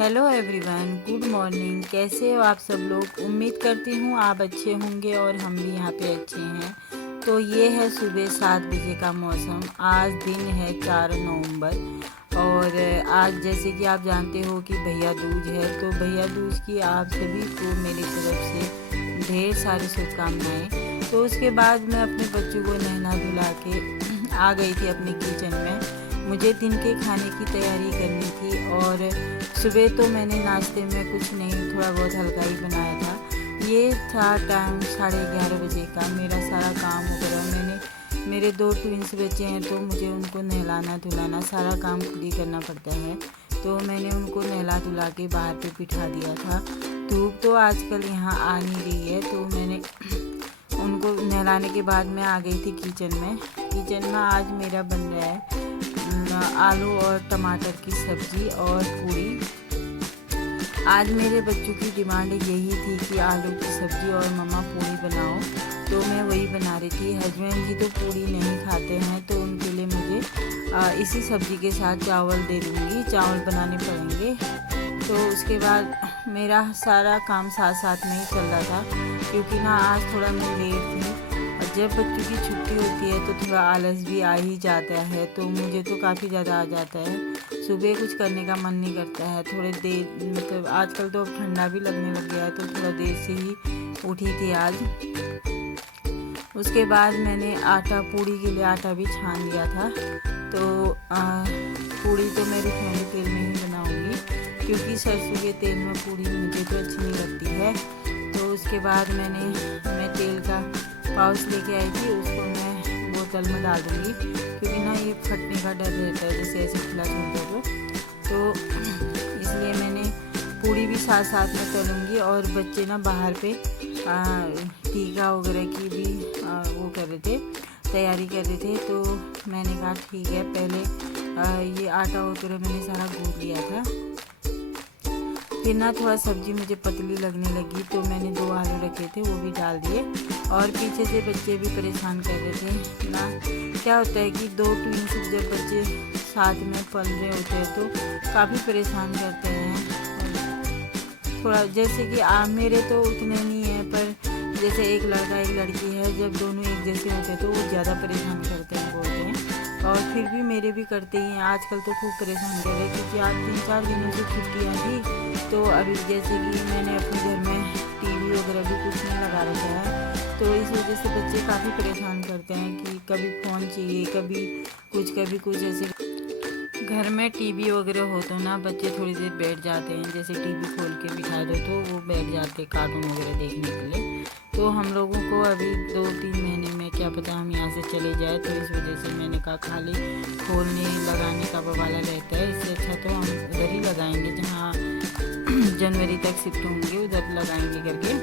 Hello everyone, good morning. कैसे हो आप सब लोग? उम्मीद करती हूँ आप अच्छे होंगे और हम भी यहाँ पे अच्छे हैं। तो ये है सुबह 7 बजे का मौसम। आज दिन है 4 नवंबर और आज जैसे कि आप जानते हो कि भैया दूज है, तो भैया दूज की आप सभी को मेरी तरफ से ढेर सारी शुभकामनाएँ। तो उसके बाद मैं अपने बच्चों को नहला धुला के आ गई थी अपने किचन में। मुझे दिन के खाने की तैयारी करनी थी और सुबह तो मैंने नाश्ते में कुछ नहीं, थोड़ा बहुत हल्का ही बनाया था। ये था टाइम 11:30 बजे का। मेरा सारा काम वगैरह मेरे 2 ट्विंस बच्चे हैं, तो मुझे उनको नहलाना धुलाना सारा काम खुद ही करना पड़ता है। तो मैंने उनको नहला धुला के बाहर पे बिठा दिया था। धूप तो आजकल यहाँ आ नहीं रही है, तो मैंने उनको नहलाने के बाद मैं आ गई थी किचन में। किचन में आज मेरा बन रहा है आलू और टमाटर की सब्ज़ी और पूड़ी। आज मेरे बच्चों की डिमांड यही थी कि आलू की सब्ज़ी और मम्मा पूड़ी बनाओ, तो मैं वही बना रही थी। हस्बैंड जी तो पूड़ी नहीं खाते हैं, तो उनके लिए मुझे इसी सब्ज़ी के साथ चावल दे दूँगी, चावल बनाने पड़ेंगे। तो उसके बाद मेरा सारा काम साथ साथ में ही चल रहा था, क्योंकि ना आज थोड़ा मैं लेट थी। जब बच्चों की छुट्टी होती है तो थोड़ा आलस भी आ ही जाता है, तो मुझे तो काफ़ी ज़्यादा आ जाता है। सुबह कुछ करने का मन नहीं करता है। थोड़े देर मतलब आजकल तो अब ठंडा भी लगने लग गया है, तो थोड़ा देर से ही उठी थी आज। उसके बाद मैंने पूड़ी के लिए आटा भी छान लिया था। तो पूड़ी तो मैं रिफाइंड तेल में ही बनाऊंगी, क्योंकि सरसों के तेल में पूड़ी मुझे तो अच्छी नहीं लगती है। तो उसके बाद मैं तेल का पाउच लेके आई थी, उसको मैं बोतल में डाल दूँगी, क्योंकि ना ये फटने का डर रहता है जैसे ऐसे खुला छोड़ दो। तो इसलिए मैंने पूड़ी भी साथ साथ में तलूँगी। और बच्चे ना बाहर पे टीका वगैरह की भी वो कर रहे थे, तैयारी कर रहे थे। तो मैंने कहा ठीक है, पहले ये आटा वगैरह मैंने सारा गूँथ लिया था। फिर ना थोड़ा सब्ज़ी मुझे पतली लगने लगी, तो मैंने 2 आलू रखे थे, वो भी डाल दिए। और पीछे से बच्चे भी परेशान कर रहे थे ना। क्या होता है कि 2 ट्विंस जब बच्चे साथ में पल रहे होते हैं तो काफ़ी परेशान करते हैं। थोड़ा जैसे कि मेरे तो उतने नहीं है, पर जैसे एक लड़का एक लड़की है, जब दोनों एक जैसे होते हैं तो वो ज़्यादा परेशान करते हैं, बोलते हैं। और फिर भी मेरे भी करते ही हैं। आजकल तो खूब परेशान कर रहे हैं, क्योंकि आज 3-4 दिनों से छुट्टियाँ थी। तो अभी जैसे कि मैंने अपने घर में टीवी वगैरह भी कुछ नहीं लगा रखा है, तो इस वजह से बच्चे काफ़ी परेशान करते हैं कि कभी फ़ोन चाहिए, कभी कुछ ऐसे। घर में टीवी वगैरह हो तो ना बच्चे थोड़ी देर बैठ जाते हैं, जैसे टीवी खोल के बिठा दो तो वो बैठ जाते हैं कार्टून वगैरह देखने के लिए। तो हम लोगों को अभी 2-3 महीने में क्या पता हम यहाँ से चले जाए, तो इस वजह से मैंने कहा खाली खोलने लगाने का बवाला रहता है, इससे अच्छा तो हम उधर ही लगाएंगे जहाँ जनवरी तक शिफ्ट होंगे, उधर लगाएंगे करके।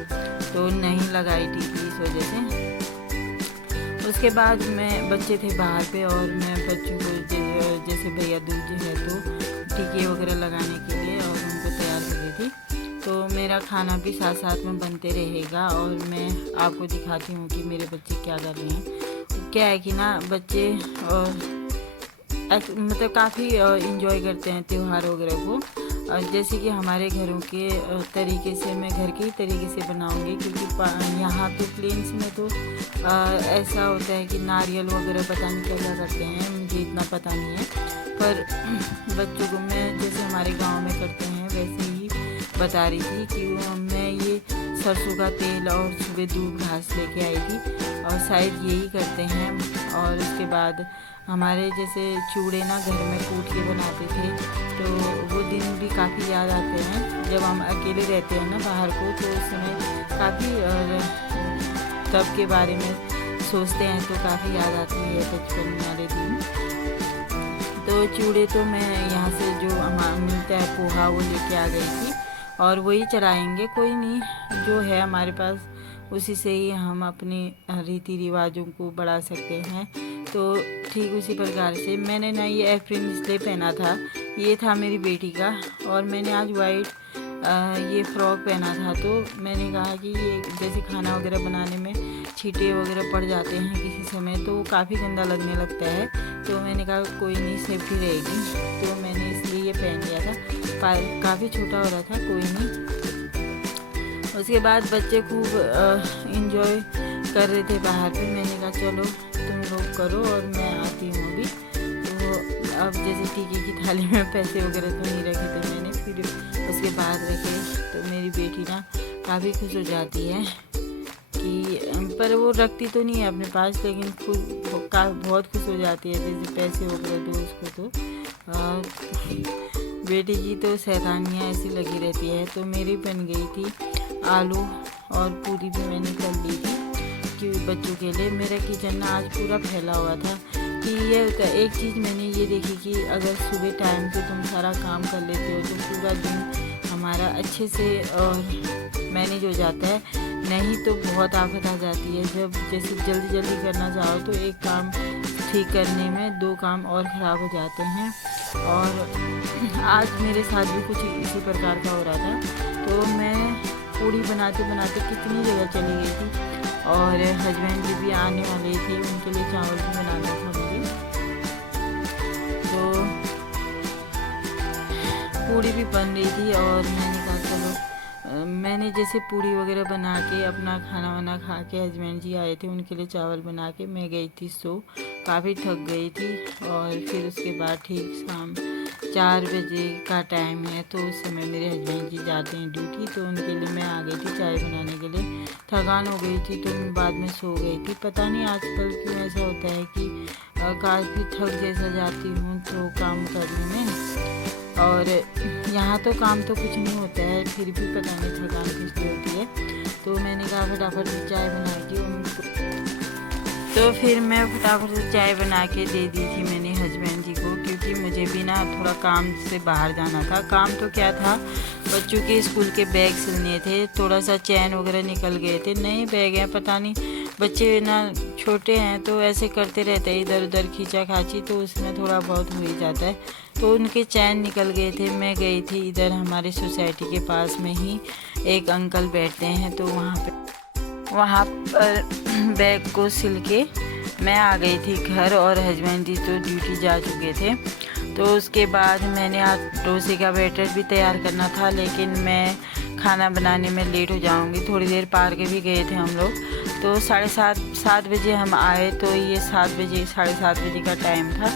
तो नहीं लगाई टीवी इस वजह से। उसके बाद बच्चे थे बाहर पे और मैं बच्चों को जैसे भैया दूज है तो टीके वगैरह लगाने के लिए और उनको तैयार कर रही थी। तो मेरा खाना भी साथ साथ में बनते रहेगा और मैं आपको दिखाती हूँ कि मेरे बच्चे क्या कर रहे हैं। क्या है कि ना बच्चे मतलब काफ़ी इंजॉय करते हैं त्यौहार वगैरह को। जैसे कि हमारे घरों के तरीके से मैं घर के ही तरीके से बनाऊंगी, क्योंकि यहाँ तो प्लेन्स में तो ऐसा होता है कि नारियल वगैरह पता नहीं क्या करते हैं, मुझे इतना पता नहीं है। पर बच्चों को मैं जैसे हमारे गांव में करते हैं वैसे ही बता रही थी कि मैं ये सरसों का तेल और सुबह दूध घास लेके आई थी, और शायद यही करते हैं। और उसके बाद हमारे जैसे चूड़े ना घर में कूट के बनाते थे, तो वो दिन भी काफ़ी याद आते हैं। जब हम अकेले रहते हैं ना बाहर को, तो उस समय काफ़ी तब के बारे में सोचते हैं तो काफ़ी याद आती है बचपन वाले दिन। तो चूड़े तो मैं यहाँ से जो मिलता है पोहा वो लेके आ गई थी, और वही चढ़ाएंगे। कोई नहीं, जो है हमारे पास उसी से ही हम अपने रीति रिवाजों को बढ़ा सकते हैं। तो ठीक उसी प्रकार से मैंने ना ये एप्रिन इसलिए पहना था, ये था मेरी बेटी का, और मैंने आज वाइट ये फ्रॉक पहना था। तो मैंने कहा कि ये जैसे खाना वगैरह बनाने में छींटे वगैरह पड़ जाते हैं किसी समय, तो वो काफ़ी गंदा लगने लगता है। तो मैंने कहा कोई नहीं, सेफ्टी रहेगी, तो मैंने इसलिए ये पहन लिया था। काफ़ी छोटा हो रहा था, कोई नहीं। उसके बाद बच्चे खूब इंजॉय कर रहे थे बाहर पे। मैंने कहा चलो तुम लोग करो और मैं आती हूँ अभी। तो अब जैसे टीके की थाली में पैसे वगैरह तो नहीं रखे थे मैंने, फिर उसके बाद रखे। तो मेरी बेटी ना काफ़ी खुश हो जाती है कि, पर वो रखती तो नहीं है अपने पास, लेकिन बहुत खुश हो जाती है जैसे पैसे वगैरह दो उसको। तो बेटी की तो शैतानियाँ ऐसी लगी रहती है। तो मेरी बन गई थी आलू और पूरी भी मैंने कर ली थी कि बच्चों के लिए। मेरा किचन ना आज पूरा फैला हुआ था कि ये होता है। एक चीज़ मैंने ये देखी कि अगर सुबह टाइम पे तुम सारा काम कर लेते हो तो पूरा दिन हमारा अच्छे से मैनेज हो जाता है। नहीं तो बहुत आफत आ जाती है जब जैसे जल्दी जल्दी करना चाहो तो एक काम ठीक करने में 2 काम और ख़राब हो जाते हैं। और आज मेरे साथ भी कुछ इसी प्रकार का हो रहा था। तो मैं पूड़ी बनाते बनाते कितनी जगह चली गई थी और हस्बैंड जी भी आने वाले थे, उनके लिए चावल भी बनाना था मुझे। तो पूड़ी भी बन रही थी और मैंने कहा चलो, मैंने जैसे पूड़ी वगैरह बना के अपना खाना वाना खा के, हस्बैंड जी आए थे उनके लिए चावल बना के मैं गई थी सो। काफ़ी थक गई थी। और फिर उसके बाद ठीक शाम 4 बजे का टाइम है, तो उस समय मेरे हस्बैंड जी जाते हैं ड्यूटी। तो उनके लिए मैं आ गई थी चाय बनाने के लिए। थकान हो गई थी तो मैं बाद में सो गई थी। पता नहीं आजकल क्यों ऐसा होता है कि काफ़ी थक जैसा जाती हूँ तो काम करने में। और यहाँ तो काम तो कुछ नहीं होता है, फिर भी पता नहीं थकान किस लिए होती है। तो मैंने कहा फटाफट से चाय बना के उनको, तो फिर मैं फटाफट से चाय बना के दे दी थी मैंने हस्बैंड जी को, क्योंकि मुझे भी ना थोड़ा काम से बाहर जाना था। काम तो क्या था, बच्चों के स्कूल के बैग सिलने थे, थोड़ा सा चैन वगैरह निकल गए थे। नए बैग हैं, पता नहीं बच्चे ना छोटे हैं तो ऐसे करते रहते हैं इधर उधर खींचा खाची, तो उसमें थोड़ा बहुत हो ही जाता है। तो उनके चैन निकल गए थे। मैं गई थी इधर हमारे सोसाइटी के पास में ही एक अंकल बैठते हैं, तो वहाँ पर बैग को सिल के मैं आ गई थी घर। और हस्बैंड जी तो ड्यूटी जा चुके थे। तो उसके बाद मैंने आज डोसे का बैटर भी तैयार करना था, लेकिन मैं खाना बनाने में लेट हो जाऊंगी। थोड़ी देर पार्क भी गए थे हम लोग। तो 7:30 बजे हम आए, तो ये 7 बजे 7:30 बजे का टाइम था।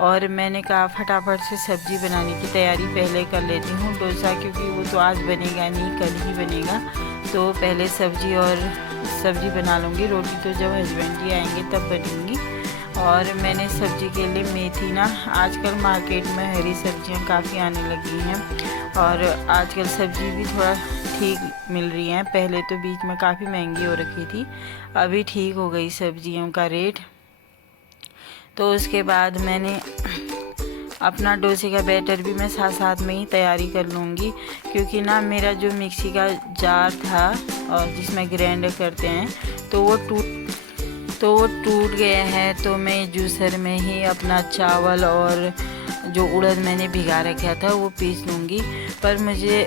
और मैंने कहा फटाफट से सब्ज़ी बनाने की तैयारी पहले कर लेती हूँ। डोसा क्योंकि वो तो आज बनेगा नहीं, कल ही बनेगा, तो पहले सब्ज़ी बना लूँगी। रोटी तो जब हस्बैंड जी आएंगे तब बनेंगी। और मैंने सब्ज़ी के लिए मेथी ना, आजकल मार्केट में हरी सब्जियां काफ़ी आने लगी हैं और आजकल सब्ज़ी भी थोड़ा ठीक मिल रही हैं। पहले तो बीच में काफ़ी महंगी हो रखी थी, अभी ठीक हो गई सब्जियों का रेट। तो उसके बाद मैंने अपना डोसे का बैटर भी मैं साथ में ही तैयारी कर लूँगी, क्योंकि ना मेरा जो मिक्सी का जार था और जिसमें ग्राइंडर करते हैं तो वो टूट गया है। तो मैं जूसर में ही अपना चावल और जो उड़द मैंने भिगा रखा था वो पीस लूँगी। पर मुझे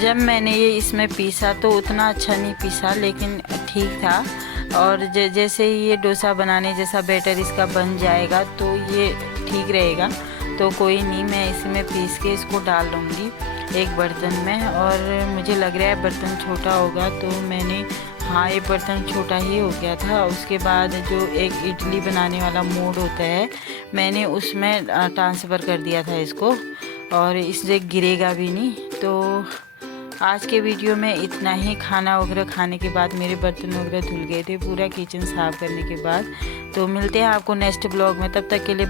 जब मैंने ये इसमें पीसा तो उतना अच्छा नहीं पीसा, लेकिन ठीक था। और जैसे ही ये डोसा बनाने जैसा बैटर इसका बन जाएगा तो ये ठीक रहेगा। तो कोई नहीं, मैं इसमें पीस के इसको डाल लूँगी एक बर्तन में। और मुझे लग रहा है बर्तन छोटा होगा, तो मैंने ये बर्तन छोटा ही हो गया था। उसके बाद जो एक इडली बनाने वाला मोड होता है, मैंने उसमें ट्रांसफ़र कर दिया था इसको, और इससे गिरेगा भी नहीं। तो आज के वीडियो में इतना ही। खाना वगैरह खाने के बाद मेरे बर्तन वगैरह धुल गए थे पूरा किचन साफ़ करने के बाद। तो मिलते हैं आपको नेक्स्ट ब्लॉग में, तब तक के लिए